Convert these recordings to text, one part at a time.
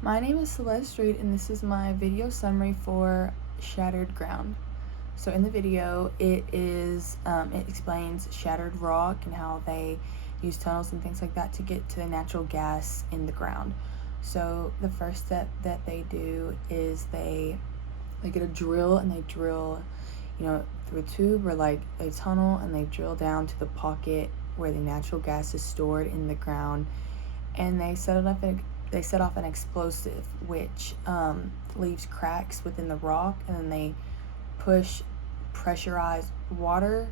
My name is Celeste Reed, and this is my video summary for Shattered Ground. So in the video, it explains shattered rock and how they use tunnels and things like that to get to the natural gas in the ground. So the first step that they do is they get a drill, and they drill, through a tube or like a tunnel, and they drill down to the pocket where the natural gas is stored in the ground, and they set off an explosive which leaves cracks within the rock, and then they push pressurized water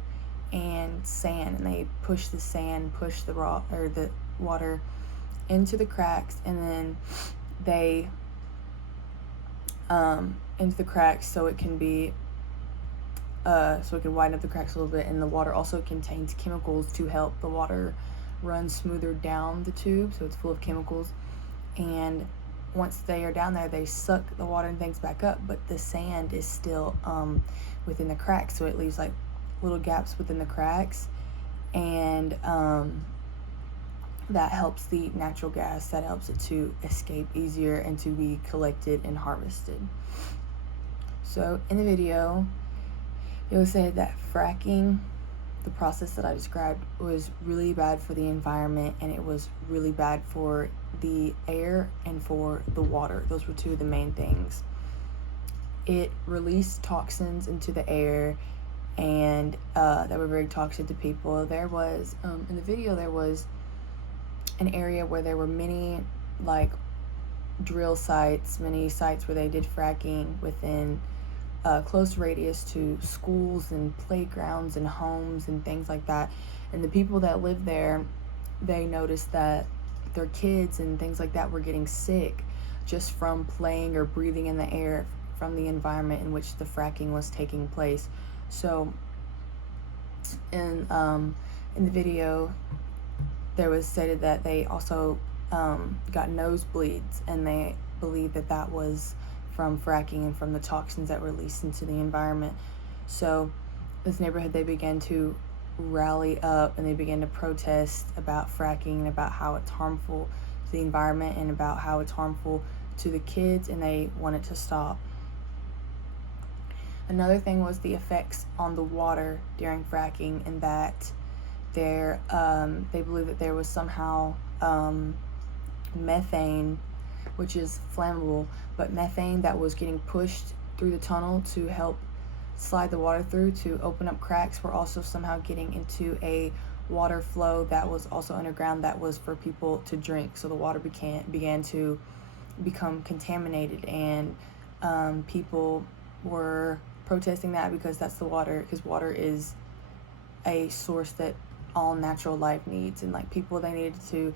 and sand, and they push the rock or the water into the cracks, and then they into the cracks so it can widen up the cracks a little bit. And the water also contains chemicals to help the water run smoother down the tube, so it's full of chemicals. And once they are down there, they suck the water and things back up, but the sand is still within the cracks, so it leaves like little gaps within the cracks, and that helps the natural gas, that helps it to escape easier and to be collected and harvested. So in the video, it was said that fracking, the process that I described, was really bad for the environment, and it was really bad for the air and for the water. Those were two of the main things. It released toxins into the air, and that were very toxic to people. There was, in the video, there was an area where there were many drill sites, many sites where they did fracking within close radius to schools and playgrounds and homes and things like that. And the people that lived there, they noticed that their kids and things like that were getting sick just from playing or breathing in the air from the environment in which the fracking was taking place. So in the video, there was stated that they also got nosebleeds, and they believed that that was from fracking and from the toxins that were released into the environment. So this neighborhood, they began to rally up, and they began to protest about fracking and about how it's harmful to the environment and about how it's harmful to the kids, and they wanted to stop. Another thing was the effects on the water during fracking, and that they believe that there was somehow methane, which is flammable, but methane that was getting pushed through the tunnel to help slide the water through to open up cracks were also somehow getting into a water flow that was also underground, that was for people to drink. So the water began to become contaminated, and people were protesting that because that's the water, because water is a source that all natural life needs, and people, they needed to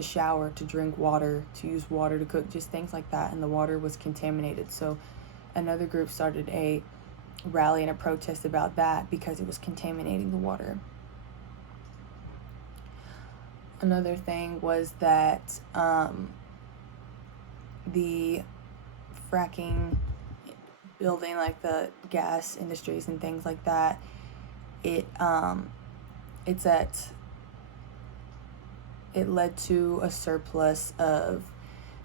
shower, to drink water, to use water to cook, just things like that, and the water was contaminated. So another group started a rally and a protest about that because it was contaminating the water. Another thing was that the fracking building, like the gas industries and things like that, it led to a surplus of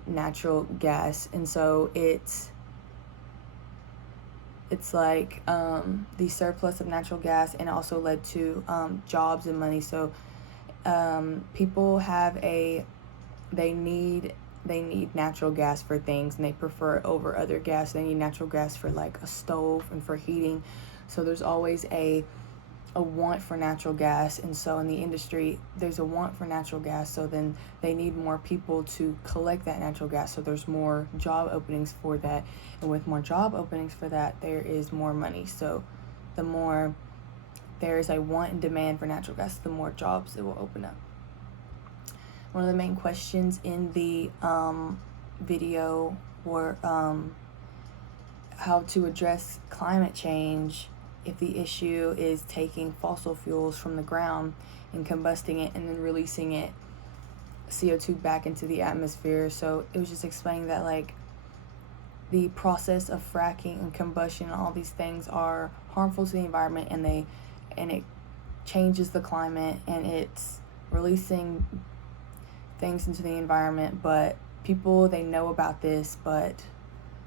natural gas, and so it's like the surplus of natural gas, and also led to jobs and money. So people they need natural gas for things, and they prefer it over other gas. They need natural gas for like a stove and for heating. So there's always a want for natural gas, and so in the industry there's a want for natural gas, so then they need more people to collect that natural gas, so there's more job openings for that, and with more job openings for that, there is more money. So the more there is a want and demand for natural gas, the more jobs it will open up. One of the main questions in the video were how to address climate change if the issue is taking fossil fuels from the ground and combusting it and then releasing it, CO2, back into the atmosphere. So it was just explaining that the process of fracking and combustion and all these things are harmful to the environment, and it changes the climate, and it's releasing things into the environment, but people, they know about this, but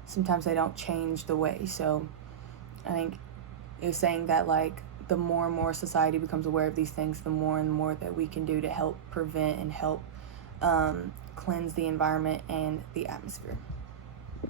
sometimes they don't change the way. So I think it was saying that, like, the more and more society becomes aware of these things, the more and more that we can do to help prevent and help cleanse the environment and the atmosphere.